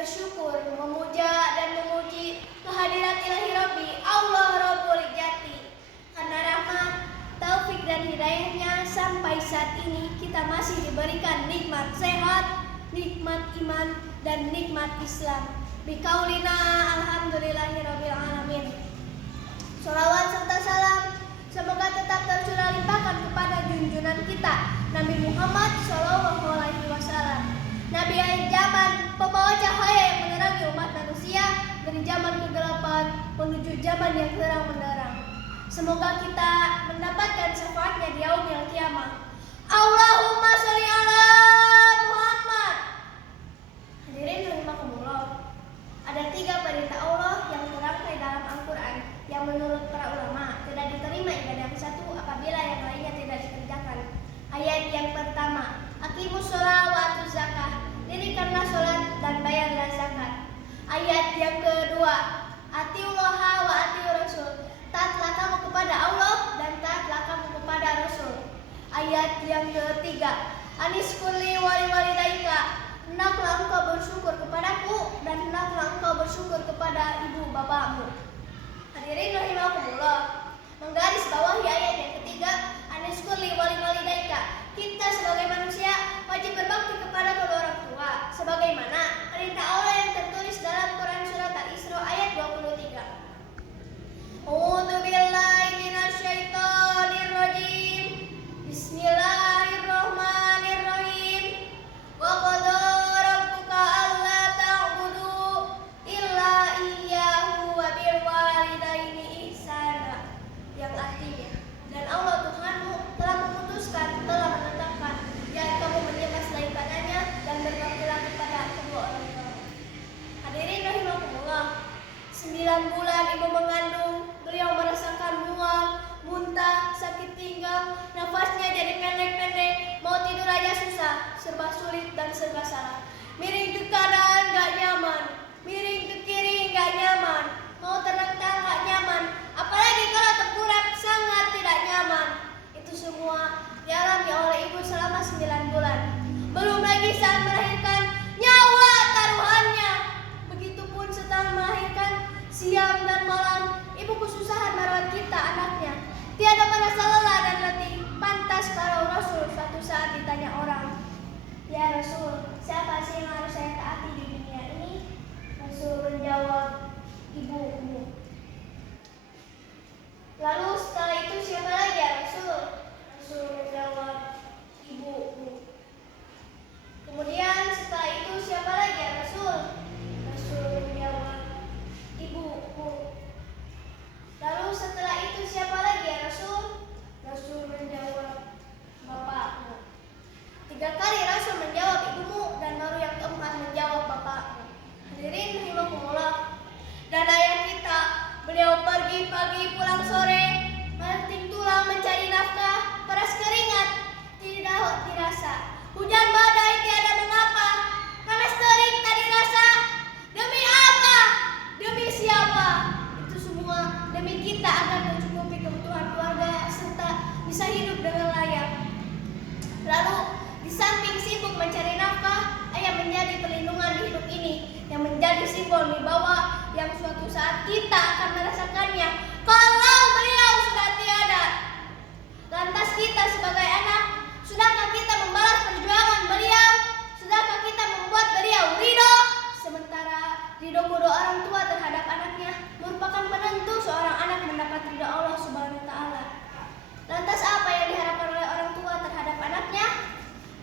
bersyukur, memuja dan memuji kehadirat ilahi Rabbi Allah Rabbul Jati. Karena rahmat, taufik dan hidayahnya sampai saat ini kita masih diberikan nikmat sehat, nikmat iman dan nikmat Islam. Bikaulina alhamdulillahirabbil alamin. Sholawat serta salam semoga tetap tercurah limpahkan kepada junjungan kita Nabi Muhammad SAW, Nabi akhir zaman, pembawa cahaya yang menerangi umat manusia dari zaman kegelapan menuju zaman yang terang benderang. Semoga kita mendapatkan syafaatnya di yaumil qiyamah. Allahumma sholli ala Muhammad. Hadirin rahimakumullah. Ada 3 perintah Allah yang terangkai dalam Al-Quran yang menurut para ulama tidak diterima ibadah yang satu apabila yang lainnya tidak dikerjakan. Ayat yang pertama, aqimus sholat wa atuz zakah, dirikanlah sholat dan bayarlah zakat. Ayat yang kedua, atiullaha wa atiur rasul, taatlah kamu kepada Allah dan taatlah kamu kepada Rasul. Ayat yang ketiga, aniskulli walidaika, hendaklah engkau bersyukur kepadaku dan hendaklah engkau bersyukur kepada ibu bapakmu. Hadirin rahimakumullah, menggaris bawahi ayat yang ketiga, aniskulli walidaika, kita sebagai manusia wajib berbakti kepada kedua orang tua sebagaimana perintah Allah yang tertulis dalam Quran surat Al-Isra ayat 23. A'udzu billahi minasyaitonir rajim. Bismillahirrahmanirrahim. Wa qada rabbuka alla ta'budu illa iyyahu wa bil walidaini ihsana. Yang artinya, dan Allah Tuhanmu telah memutuskan, telah menetapkan jangan kamu menyembah selain padanya dan berbaktilah kepada kedua orang tua. Hadirin rahimakumullah, 9 bulan ibu mengandung, beliau merasakan mual, muntah, sakit pinggang, nafasnya jadi pendek-pendek, mau tidur aja susah, serba sulit dan serba salah. Miring ke kanan gak nyaman, miring ke kiri gak nyaman, mau terlentang gak nyaman, apalagi kalau tengkurap sangat tidak nyaman. Itu semua dialami oleh ibu selama 9 bulan. Belum lagi saat melahirkan, nyawa taruhannya. Begitupun setelah melahirkan, siang dan malam, ibu kesusahan merawat kita anaknya. Tiada merasa lelah dan letih. Pantas kalau Rasul suatu saat ditanya orang, ya Rasul, siapa sih yang harus saya taati di dunia ini? Rasul menjawab, ibumu. Lalu setelah itu siapa lagi ya Rasul? Rasul menjawab, ibumu. Kemudian setelah itu siapa lagi ya Rasul? Rasul menjawab, ibumu. Lalu setelah itu siapa lagi ya Rasul? Rasul menjawab, bapakmu. 3 kali Rasul menjawab ibumu dan baru yang keempat menjawab bapakmu. Hadirin rahimakumullah. Dan ayah kita, beliau pergi pagi pulang sore, banting tulang mencari nafkah, peras keringat tidak dirasa, hujan badai tiada mengapa, panas terik tak dirasa. Demi apa? Demi siapa? Itu semua demi kita agar mencukupi kebutuhan keluarga serta bisa hidup dengan layak. Lalu di samping sibuk mencari nafkah, ayah menjadi perlindungan di hidup ini yang menjadi simbol wibawa yang suatu saat kita akan merasakannya kalau beliau sudah tiada. Lantas kita sebagai anak, sudahkah kita membalas perjuangan beliau? Sudahkah kita membuat beliau ridho? Sementara ridho kedua orang tua terhadap anaknya merupakan penentu seorang anak mendapat ridho Allah Subhanahu wa taala. Lantas apa yang diharapkan oleh orang tua terhadap anaknya?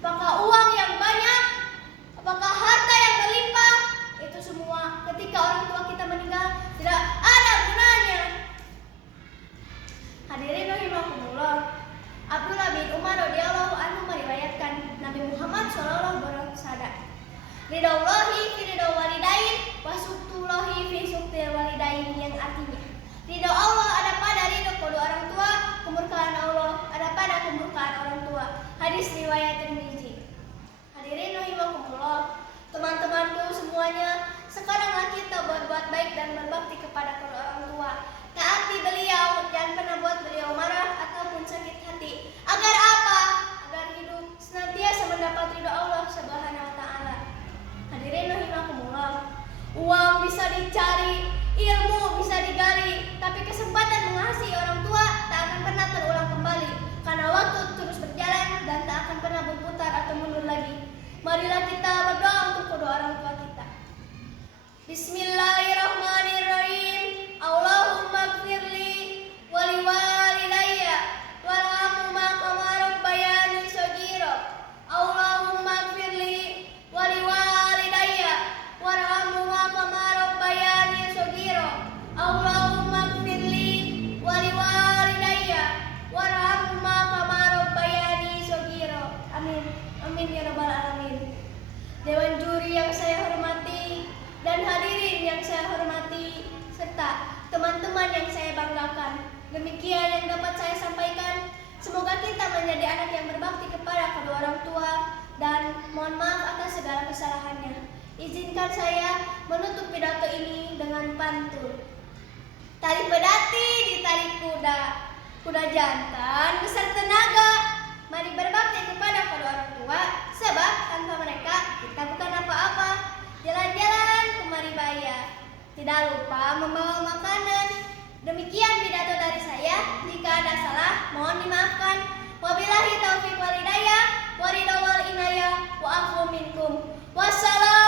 Apakah uang yang banyak? Apakah harta yang berlimpah? Itu semua ketika orang tua kita meninggal tidak ada gunanya. Hadirin rahimakumullah. Abdullah bin Umar radhiyallahu anhu meriwayatkan Nabi Muhammad sallallahu alaihi wasallam, ridaullahi fi ridau walidain wa suktullahi fi suktil walidain, yang artinya ridho Allah ada pada ridho kedua orang tua, kemurkaan Allah ada pada kemurkaan orang tua. Hadis riwayat Tirmizi. Hadirin rahimakumullah, teman-temanku semuanya, sekaranglah kita berbuat baik dan berbakti kepada kedua orang tua. Taati beliau, jangan pernah buat beliau marah ataupun sakit hati. Agar apa? Agar hidup senantiasa mendapat ridho Allah Subhanahu wa taala. Hadirin rahimakumullah. dicari, ilmu bisa digali, tapi kesempatan mengasihi orang tua tak akan pernah terulang kembali, karena waktu terus berjalan dan tak akan pernah berputar atau mundur lagi. Marilah kita berdoa untuk kedua orang tua kita. Bismillahirrahmanirrahim. Allahumma gfirli wali walidayya warhamhuma kama rabbayani shaghira. Allahumma gfirli wali walidayya warhamhuma kama rabbayani shaghira. Allahumma gfirli wali walidayya warhamhuma kama rabbayani shaghira. Amin. Amin ya rabbal alamin. Dewan juri yang saya hormati dan hadirin yang saya hormati serta teman-teman yang saya banggakan, demikian yang dapat saya sampaikan. Semoga kita menjadi anak yang berbakti kepada kedua orang tua dan mohon maaf atas segala kesalahannya. Izinkan saya menutup pidato ini dengan pantun. Tali pedati ditarik kuda, kuda jantan besar tenaga. Mari berbakti kepada kedua orang tua, sebab tanpa mereka kita bukan apa-apa. Jalan-jalan kemari bayar, tidak lupa membawa makanan. Demikian pidato dari saya. Jika ada salah, mohon dimaafkan. Wabillahi taufiq wal hidayah, waridha wal inayah, wa afu minkum. Wassalam.